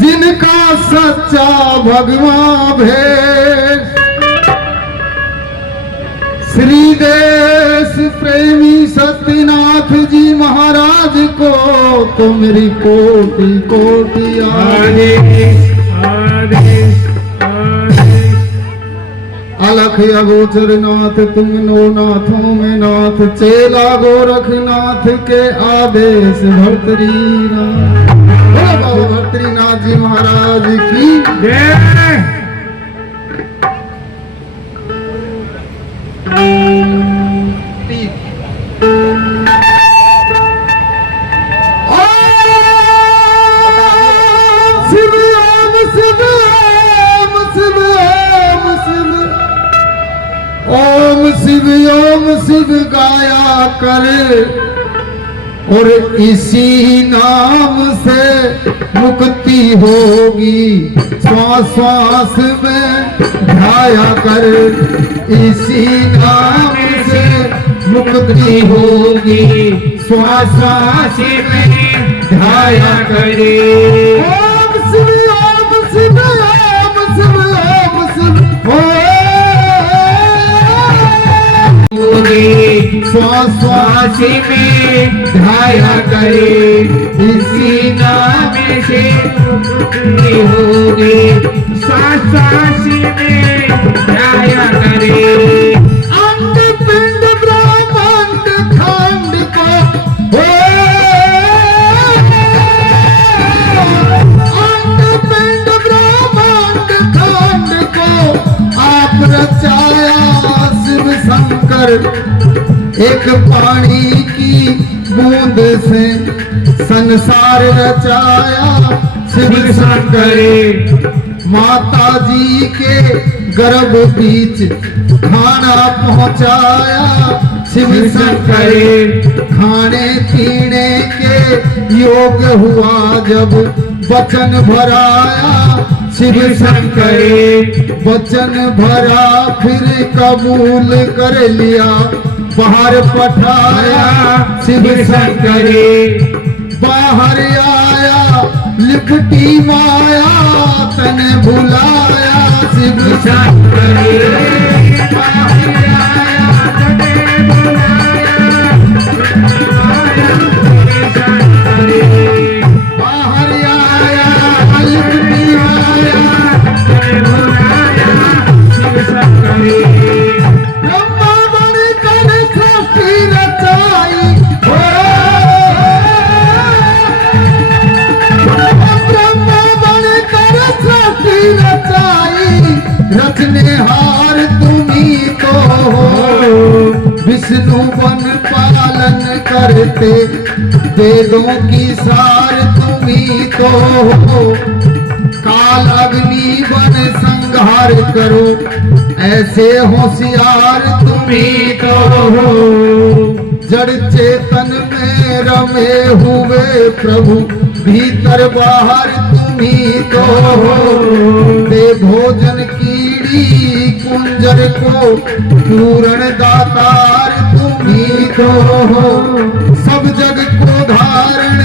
जिनका सच्चा भगवान भेष, श्री देश प्रेमी सत्यनाथ जी महाराज को तो मेरी कोटि कोटि आदेश। अलख अगोचर नाथ तुम नो नाथों में नाथ, चेला गोरखनाथ के आदेश भर्तरीनाथ। बाबा भर्तरीनाथ जी महाराज की जय। ओम शिव गाया कर और इसी नाम से मुक्ति होगी, श्वास श्वास में ध्याया कर, इसी नाम से मुक्ति होगी, श्वास श्वास में ध्याया करे। ओम शिव ओम शिव ओम शिव ओम शिव श्वास श्वास में ध्याया करे, इसी नाम से मुक्ति होगी, श्वास श्वास में ध्याया करे। अंड पिंड ब्रह्मांड खंड को अंड पिंड ब्रह्मांड खंड को आप रचाया शिव शंकर, एक पानी की बूंद से संसार रचाया शिव शंकर, माता जी के गर्भ बीच खाना पहुंचाया शिव शंकर, खाने पीने के योग हुआ जब वचन भराया शिव शंकर, वचन भरा फिर कबूल कर लिया, बाहर पठाया शिव शंकर, बाहर आया लिपटी माया तन भुलाया शिव शंकर, बाहर आया तन भुलाया बाहर आया लिपटी माया तन भुलाया शिव शंकर। रचनेहार तुम्ही तो हो, विष्णु वन पालन करते, वेदों की सार तुम्ही तो हो, काल अग्नि वन संहार करो, ऐसे होशियार तुम्ही तो हो, जड़ चेतन में रमे हुए प्रभु, भीतर बाहर तुम्ही तो हो, दे भोजन कीड़ी कुंजर को पूर्ण दातार तुम्ही तो हो, सब जग को धारण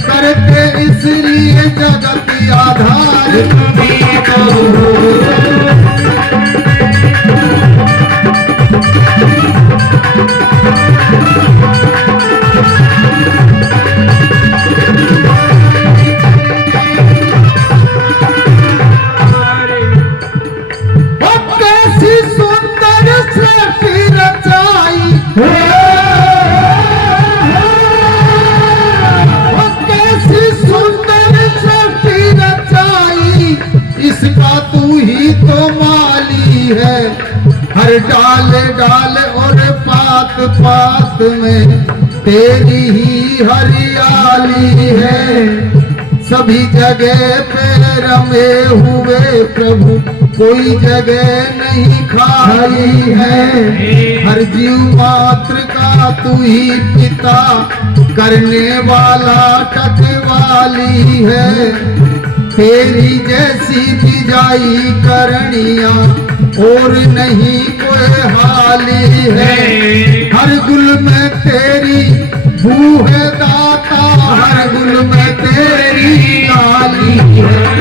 करते इसलिए जगत आधार तुम्ही तो हो। हर डाल डाल और पात पात में तेरी ही हरियाली है, सभी जगह पे रमे हुए प्रभु, कोई जगह नहीं खाली है, हर जीव मात्र का तू ही पिता, करने वाला टकवाली है, तेरी जैसी बिजाई करनिया और नहीं कोई हाली है, हर गुल में तेरी बू है दाता, हर गुल में तेरी लाली है।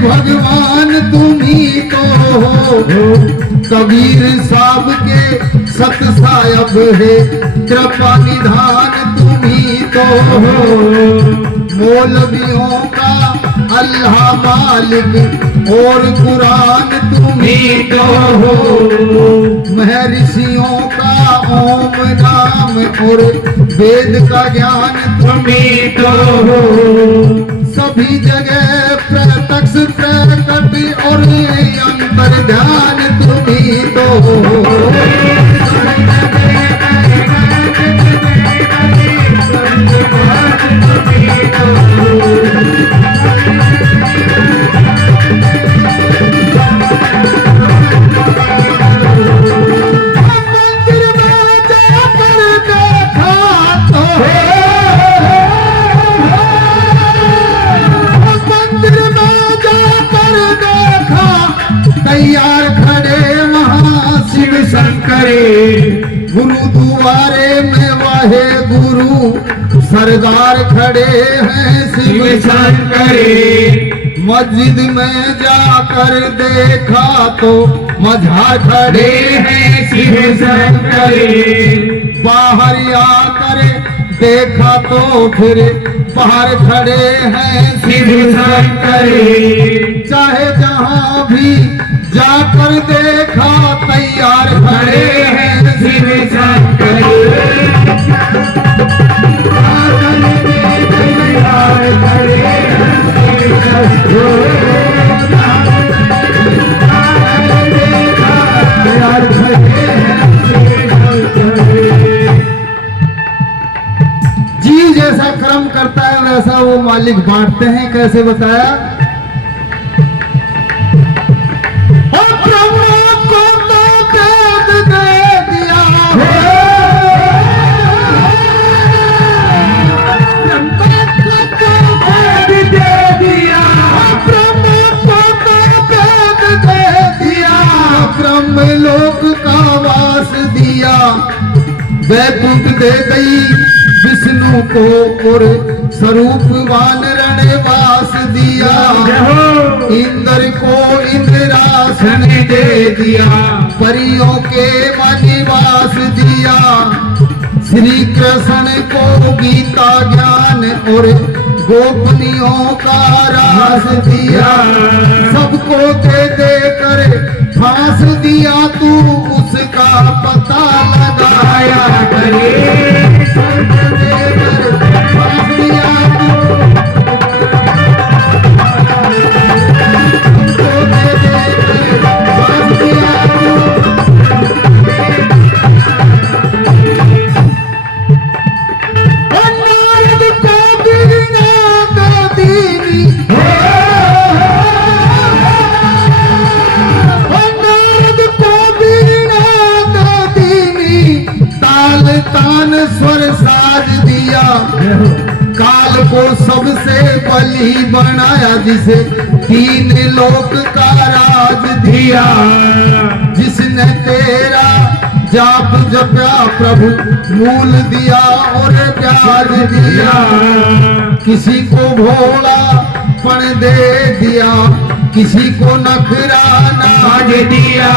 भगवान तुम ही तो हो, कबीर साहब के सत साहब है, कृपा निधान तुम ही तो हो। मौलवियों का अल्लाह मालिक और कुरान तुम ही तो हो। महर्षियों का ओम नाम और वेद का ज्ञान तुम ही तो हो। सभी जगह प्रत्यक्ष प्रकट और अंतर ध्यान तुम ही तो हो। तैयार खड़े महाशिव शंकरे, गुरु दुआरे में वाहे गुरु सरदार खड़े हैं शिव शंकरे। मस्जिद में जाकर देखा तो मझा खड़े हैं शिव शंकरे। बाहर आकर देखा तो फिर बाहर खड़े हैं शिव शंकरे। चाहे जहां भी जाकर देखा तैयार खड़े हैं शिव शंकरे। तैयार खड़े हैं शिव शंकरे। जी जैसा कर्म करता है वैसा वो मालिक बांटते हैं। कैसे बताया? लोक का वास दिया, वैकुंठ दे गई विष्णु को और स्वरूप वानरण वास दिया। इंद्र को इंद्रासन दे दिया, परियों के निवास दिया। श्री कृष्ण को गीता ज्ञान और गोपनियों का रास दिया। सबको दे दे कर फांस दिया, तू उसका पता लगाया करे। सबको दे कर फांस दिया, तू दे दे कर फांस दिया। तान स्वर साज दिया, काल को सबसे बली बनाया, जिसे तीन लोक का राज दिया। जिसने तेरा जाप जपया प्रभु मूल दिया और प्याज दिया। किसी को भोला पण दे दिया, किसी को नखरा नाज दिया।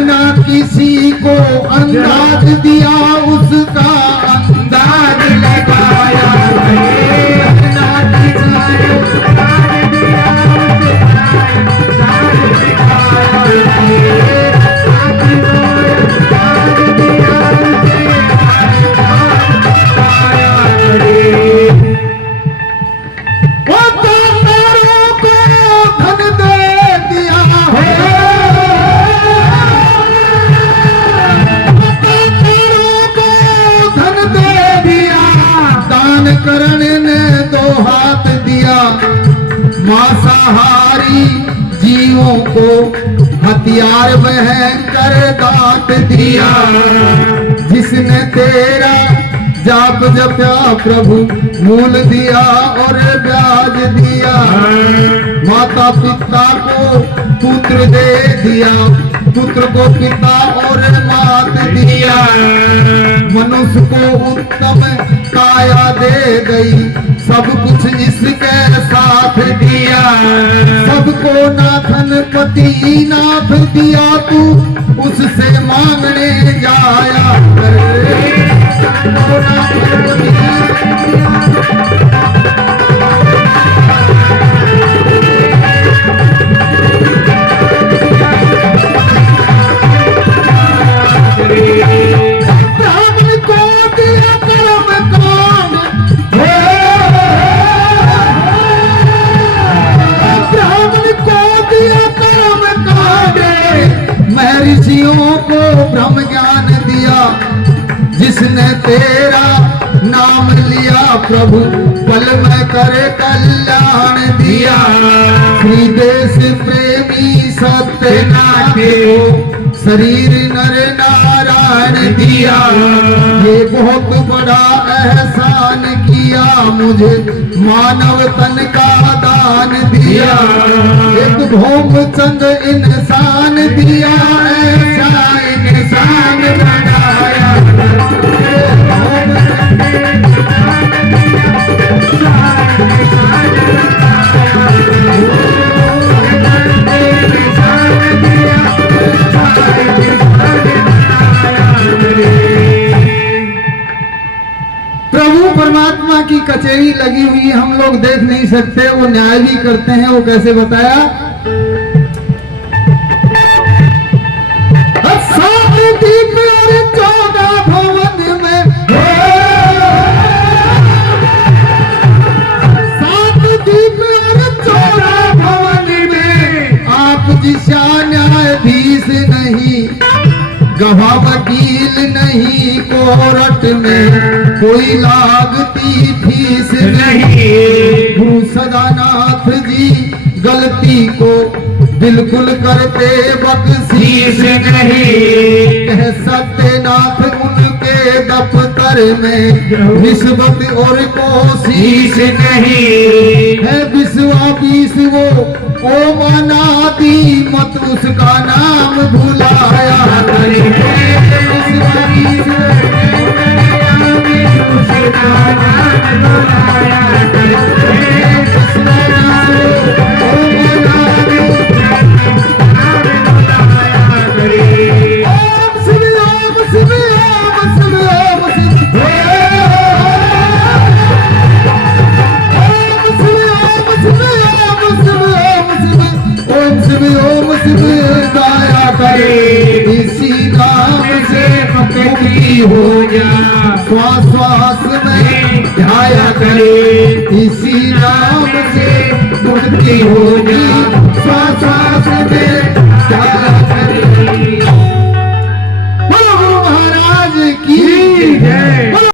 ना किसी को अंदाज दिया, उसका अंदाज लगाया। ना किसी को अंदाज दिया, उसका अंदाज लगाया। करने ने दो हाथ दिया, मांसाहारी जीवों को हथियार भयंकर दांत दिया, जिसने तेरा जाप जपा प्रभु मूल दिया और ब्याज दिया। माता पिता को पुत्र दे दिया, पुत्र को पिता और मात दिया। मनुष्य को उत्तम काया दे गई, सब कुछ इसके साथ दिया। सबको नाथन पति नाथ दिया, तू उससे मांगने जाया कर। सबको नाथन पति को ब्रह्म ज्ञान दिया, जिसने तेरा नाम लिया प्रभु पल में करे कल्याण दिया। श्री देश प्रेमी सत्यनाथ को शरीर नर नारायण दिया। ये बहुत बड़ा एहसान किया, मुझे मानव तन का दान दिया। एक भोमचंद इंसान दिया, ऐसा इंसान बनाया। प्रभु परमात्मा की कचहरी लगी हुई है, हम लोग देख नहीं सकते, वो न्याय भी करते हैं। वो कैसे बताया? सात दीप और 14 भवन में, सात दीप और 14 भवन में, आप जिसा न्यायाधीश नहीं, गवाह वकील नहीं, कोर्ट में कोई लागती फीस नहीं। गुरु सदानाथ जी गलती को बिल्कुल करते बख्शीश नहीं। कह सत्यनाथ उनके दफ्तर में रिश्वत और कोशिश नहीं है। विश्वा बीस वो ओ मनादी मत उसका नाम भुलाया। विश्वा बीस उसका नाम भुलाया। इसी नाम से मुक्ति हो जा, श्वास श्वास में ध्याया करे। इसी नाम से मुक्ति हो जा, श्वास श्वास में ध्याया करे। बोलो गुरु महाराज की जय।